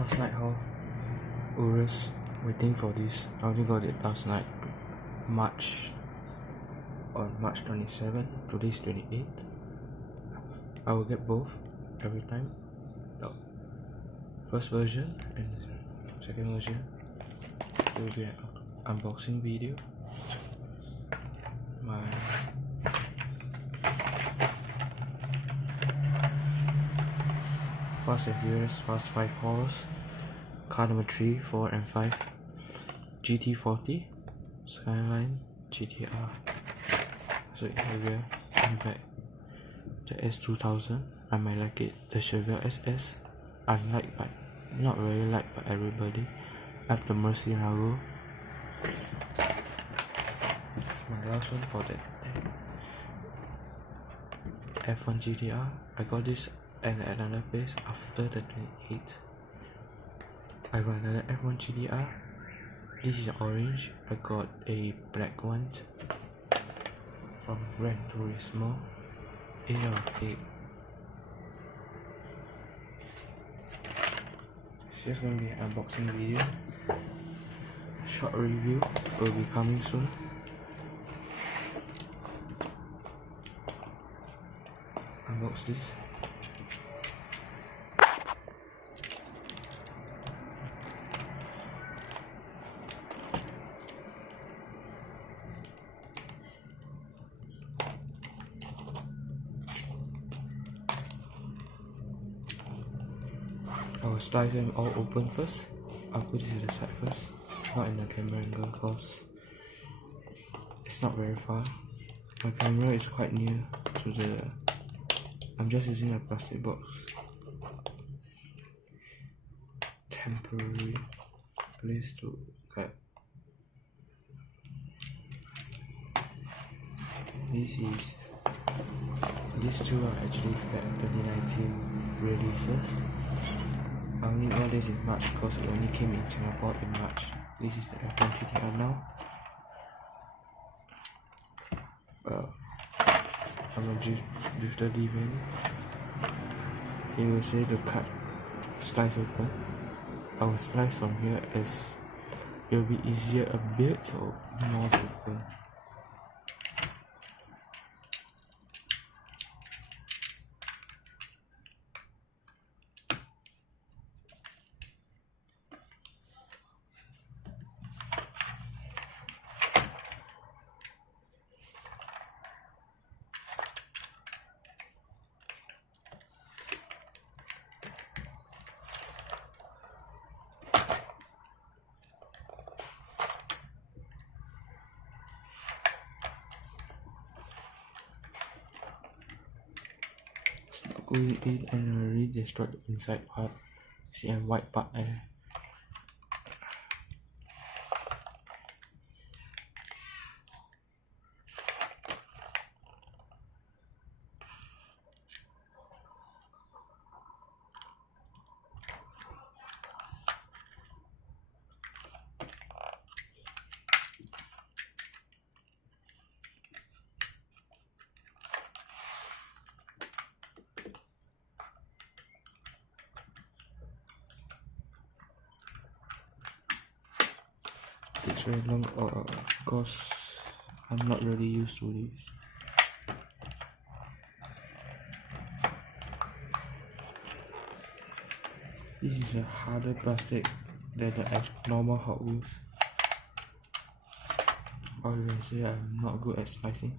Last night haul, Urus, waiting for this. I only got it last night, on March 27. Today's 28th. I will get both every time. No. First version and second version. There will be an unboxing video. My Fast and Furious Fast 5 hauls. Car number 3, 4 and 5. GT40, Skyline, GTR. So here in the back, the S2000. I might like it. The Chevelle SS. I like, but not really liked by everybody. I have the Murcielago. My last one for that F1 GTR. I got this at another place after the 28th. I got another F1 GTR. This is orange. I got a black one from Gran Turismo. 8 out of 8. It's just gonna be an unboxing video. Short review will be coming soon. Unbox this. I will slice them all open first. I'll put this at the side first, not in the camera angle because it's not very far. My camera is quite near to the. I'm just using a plastic box. Temporary place to cut. These two are actually Feb 2019 releases. I only got this in March because it only came in Singapore in March. This is the F1 GTR now. I'm a drifter leaving. He will say to cut slice open. I will slice from here as it will be easier a bit or more to open. Going in and already destroyed the inside part. See a white part there. It's very long because I'm not really used to this. This is a harder plastic than the normal Hot Wheels. Or you can say I'm not good at slicing.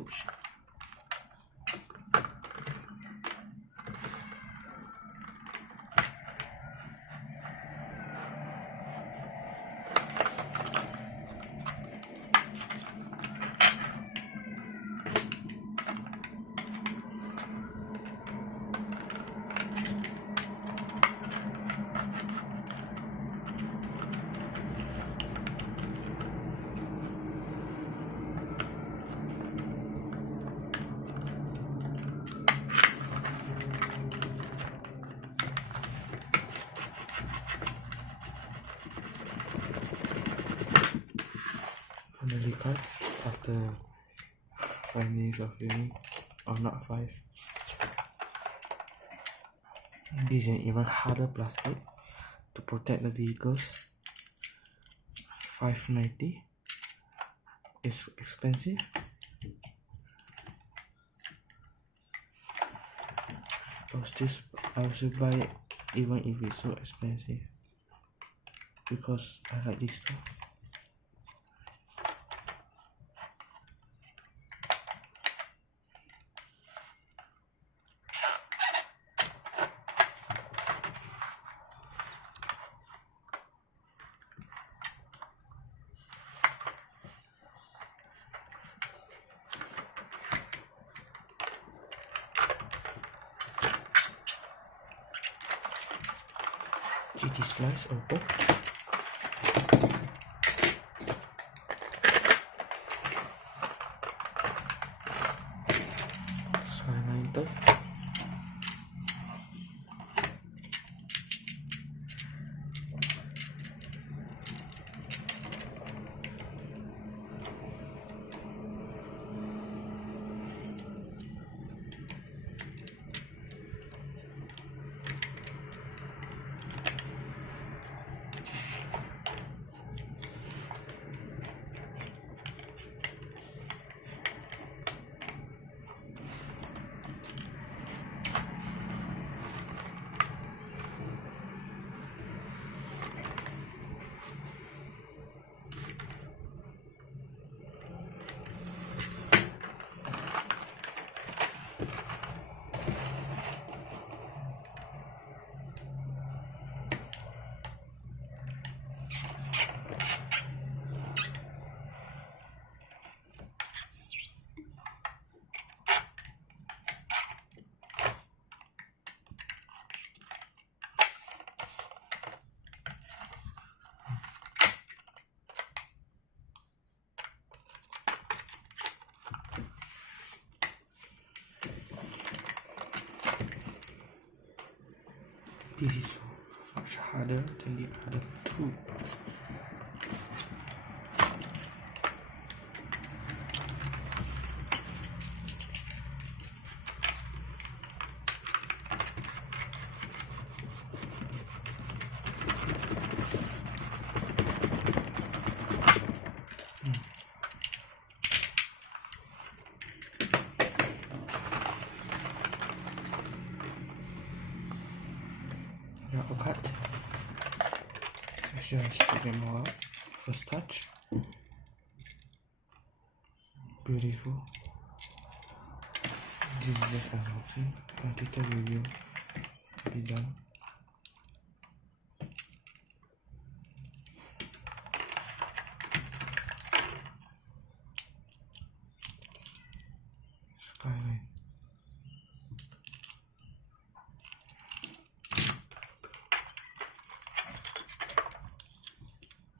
Oops. early card after 5 minutes of filming, or not 5. This is an even harder plastic to protect the vehicles. 590. It's expensive. I will still buy it even if it's so expensive, because I like this stuff. GT slice open. Skyline top. This is so much harder than the other two. Cut. Let's just take them all out. First touch. Beautiful. This is just unboxing. A detailed review will be done. Skyline.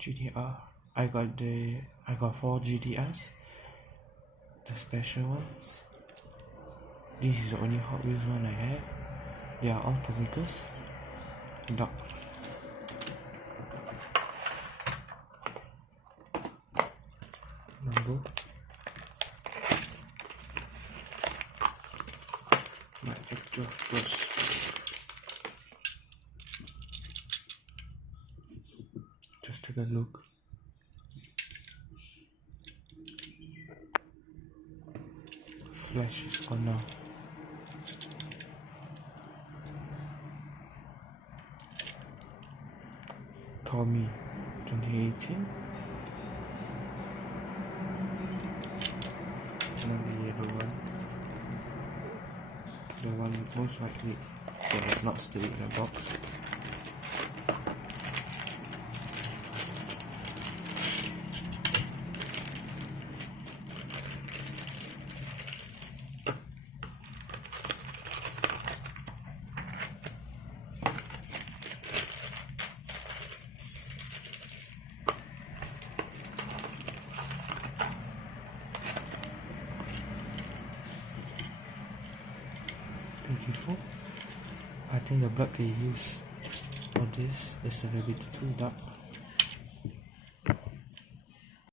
GTR. I got 4 GTRs, the special ones. This is the only Hot Wheels one I have. They are all Tomicas. Dark. Lambo. My actual first. Just take a look. Flash is on now. Tommy 2018. And the yellow one. The one most likely that is not still in the box. Beautiful. I think the black they use for this is a little bit too dark.